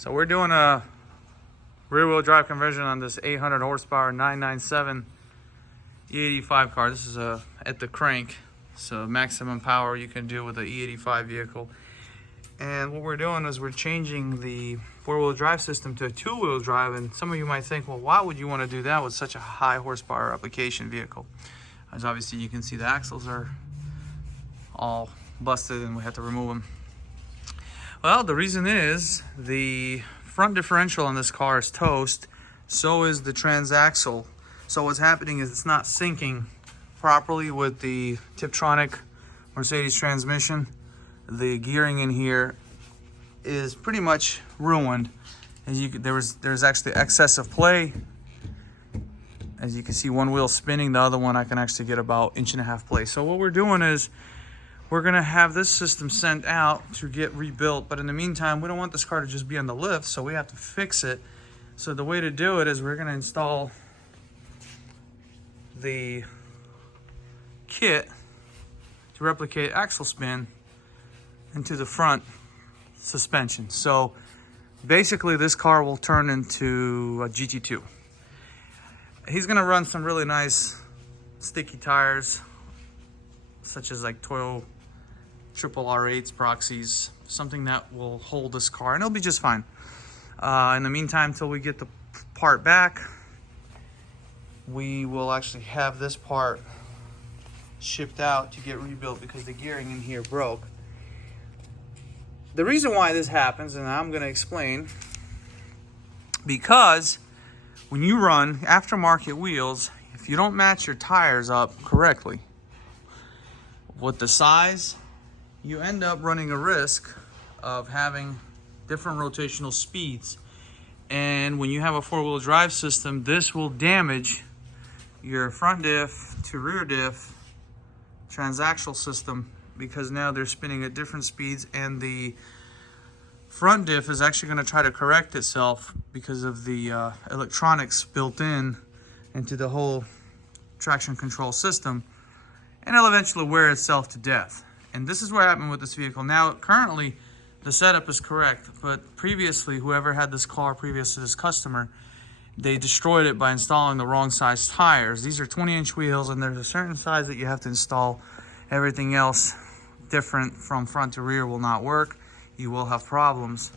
So we're doing a rear-wheel drive conversion on this 800 horsepower 997 E85 car. This is at the crank, so maximum power you can do with the E85 vehicle. And what we're doing is we're changing the four-wheel drive system to a two-wheel drive. And some of you might think, well, why would you want to do that with such a high horsepower application vehicle? As obviously you can see the axles are all busted and we have to remove them. Well, the reason is the front differential on this car is toast, so is the transaxle. So what's happening is it's not syncing properly with the Tiptronic Mercedes transmission. The gearing in here is pretty much ruined. As you could, there's actually excessive play. As you can see, one wheel spinning, the other one I can actually get about 1.5 inch play. So what we're doing is we're gonna have this system sent out to get rebuilt, but in the meantime, we don't want this car to just be on the lift, so we have to fix it. So the way to do it is we're gonna install the kit to replicate axle spin into the front suspension. So basically this car will turn into a GT2. He's gonna run some really nice sticky tires, such as like Toyo triple R8s, proxies, something that will hold this car, and it'll be just fine. In the meantime, till we get the part back, we will actually have this part shipped out to get rebuilt because the gearing in here broke. The reason why this happens, and I'm going to explain, because when you run aftermarket wheels, if you don't match your tires up correctly with the size, you end up running a risk of having different rotational speeds. And when you have a four-wheel drive system, this will damage your front diff to rear diff transaxle system, because now they're spinning at different speeds, and the front diff is actually going to try to correct itself because of the electronics built into the whole traction control system, and it'll eventually wear itself to death. And this is what happened with this vehicle. Now, currently, the setup is correct, but previously, whoever had this car previous to this customer, they destroyed it by installing the wrong size tires. These are 20-inch wheels, and there's a certain size that you have to install. Everything else different from front to rear will not work. You will have problems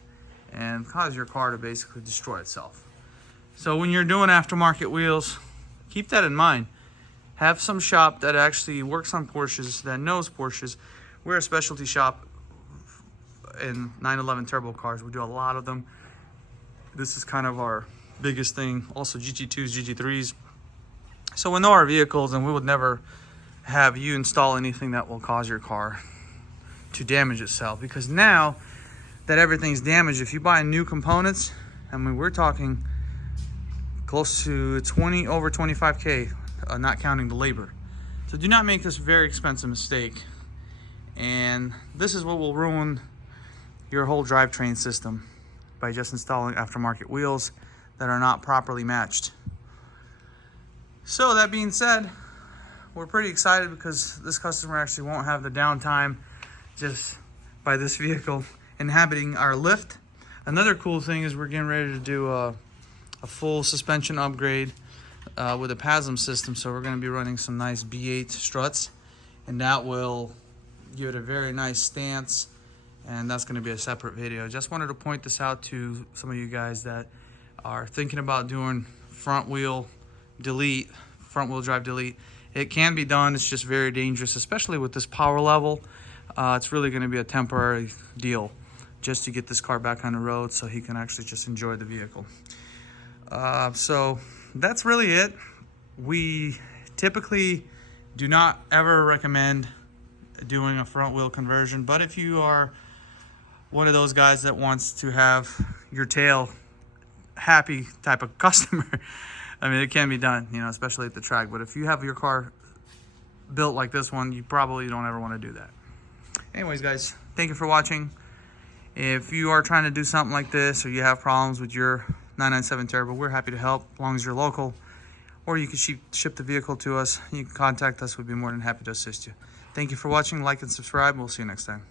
and cause your car to basically destroy itself. So when you're doing aftermarket wheels, keep that in mind. Have some shop that actually works on Porsches, that knows Porsches. We're a specialty shop in 911 turbo cars. We do a lot of them. This is kind of our biggest thing. Also GT2s, GT3s. So we know our vehicles, and we would never have you install anything that will cause your car to damage itself. Because now that everything's damaged, if you buy new components, I mean, we're talking close to over 25K, not counting the labor. So do not make this very expensive mistake. And this is what will ruin your whole drivetrain system, by just installing aftermarket wheels that are not properly matched. So that being said, we're pretty excited because this customer actually won't have the downtime just by this vehicle inhabiting our lift. Another cool thing is we're getting ready to do a full suspension upgrade with a PASM system. So we're going to be running some nice B8 struts, and that will give it a very nice stance, and that's going to be a separate video. Just wanted to point this out to some of you guys that are thinking about doing front wheel drive delete. It can be done. It's just very dangerous, especially with this power level. It's really going to be a temporary deal just to get this car back on the road so he can actually just enjoy the vehicle. So that's really it. We typically do not ever recommend doing a front wheel conversion, but if you are one of those guys that wants to have your tail happy type of customer, I mean, it can be done, you know, especially at the track. But if you have your car built like this one, you probably don't ever want to do that. Anyways, guys, thank you for watching. If you are trying to do something like this, or you have problems with your 997 Turbo, we're happy to help as long as you're local, or you can ship the vehicle to us. You can contact us. We'd be more than happy to assist you. Thank you for watching. Like and subscribe. We'll see you next time.